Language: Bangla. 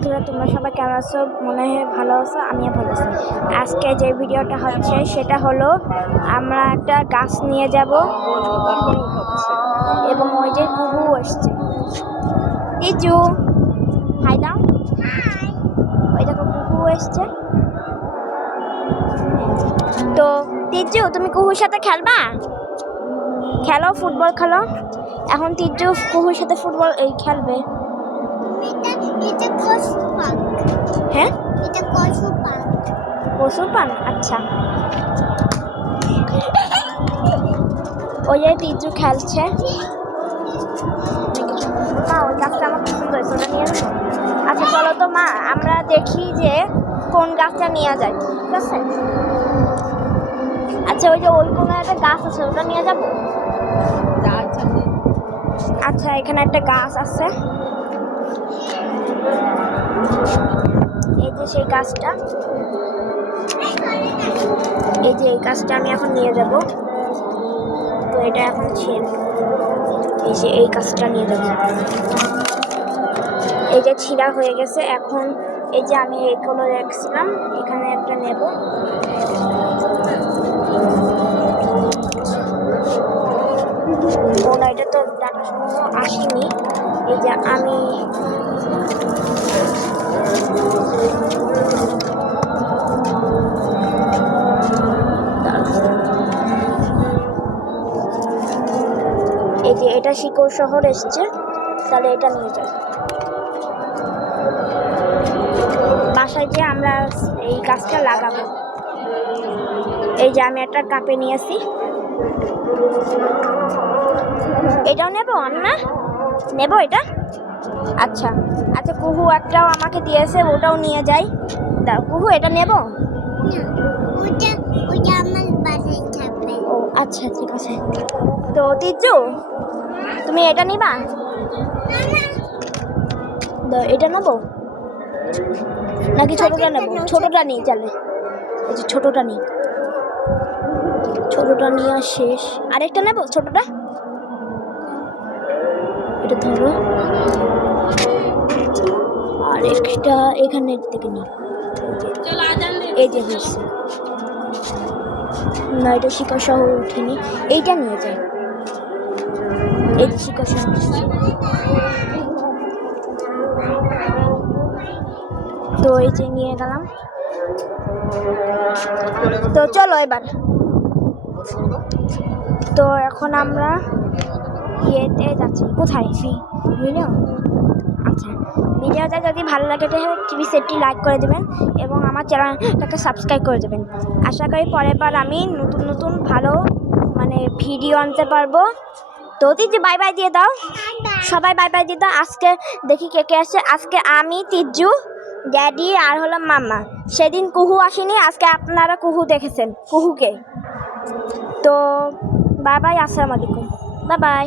বন্ধুরা, তোমরা সবাই কেমন আছো? মনে হয় ভালো আছো, আমিও ভালো আছি। আজকে যে ভিডিওটা হচ্ছে সেটা হলো আমরা একটা গাছ নিয়ে যাব এবং ওই যে কুহু আসছে। তিজু হাই দাও, ওই দেখো কুহু এসছে। তো তিজু, তুমি কুহুর সাথে খেলবা? খেলো, ফুটবল খেলো। এখন তিজু কুহুর সাথে ফুটবল খেলবে। হ্যাঁ, পশু পান। আচ্ছা, ওই যে তিজু খেলছে। মা, ওই গাছটা আমার পছন্দ হয়েছে, ওটা নিয়ে যাবো। আচ্ছা চলো তো মা, আমরা দেখি যে কোন গাছটা নিয়ে যায়। ঠিক আছে। আচ্ছা, ওই যে ওই কোনো একটা গাছ আছে, ওটা নিয়ে যাবো। আচ্ছা, এখানে একটা গাছ আছে, এই যে সেই গাছটা, এই যে এই গাছটা আমি এখন নিয়ে যাব। তো এটা এখন ছিল, এই যে এই গাছটা নিয়ে যাব। এই যে ছিঁড়া হয়ে গেছে। এখন এই যে আমি এগুলো রাখছিলাম, এখানে একটা নেব। ও না, এটা তো ডাটা সমূহ আসেনি। এই যে আমি এই যে এটা শিকড় শহর এসছে, তাহলে এটা নিয়ে যাই বাসায়, যে আমরা এই গাছটা লাগাবো। এই যে আমি একটা কাপে নিয়েছি, এটাও নেব আমি, না নেব এটা। আচ্ছা আচ্ছা, কুহু একটাও আমাকে দিয়েছে, ওটাও নিয়ে যাই। দাও কুহু, এটা নেব। ও আচ্ছা, ঠিক আছে। তো তিজু, তুমি এটা নিবা? এটা নেবো নাকি ছোটটা নেব? ছোটটা নিই, চলে। এই যে ছোটটা নিই, ছোটটা নিয়ে শেষ। আরেকটা নেব, ছোটটা। এটা ধরো, আরেকটা এখানে থেকে নিই। এই যে হয়েছে না, এটা শিকড় শহর উঠিনি, এইটা নিয়ে যাই। এই যে শিকড় শহর, তো এই যে নিয়ে গেলাম। তো চলো এবার, তো এখন আমরা ইয়েতে যাচ্ছি। কোথায়? ভিডিও। আচ্ছা, ভিডিওটা যদি ভালো লাগে টিভি সেটটি লাইক করে দেবেন এবং আমার চ্যানেলটাকে সাবস্ক্রাইব করে দেবেন। আশা করি পরের বার আমি নতুন নতুন ভালো ভিডিও আনতে পারবো। তো তিজু বাই বাই দিয়ে দাও, সবাই বাই বাই দিয়ে দাও। আজকে দেখি কে কে আসছে। আজকে আমি, তিজু, ড্যাডি আর হলো মামা। সেদিন কুহু আসেনি, আজকে আপনারা কুহু দেখেছেন, কুহুকে। তো বাই বাই, আসসালামু আলাইকুম, বাই বাই।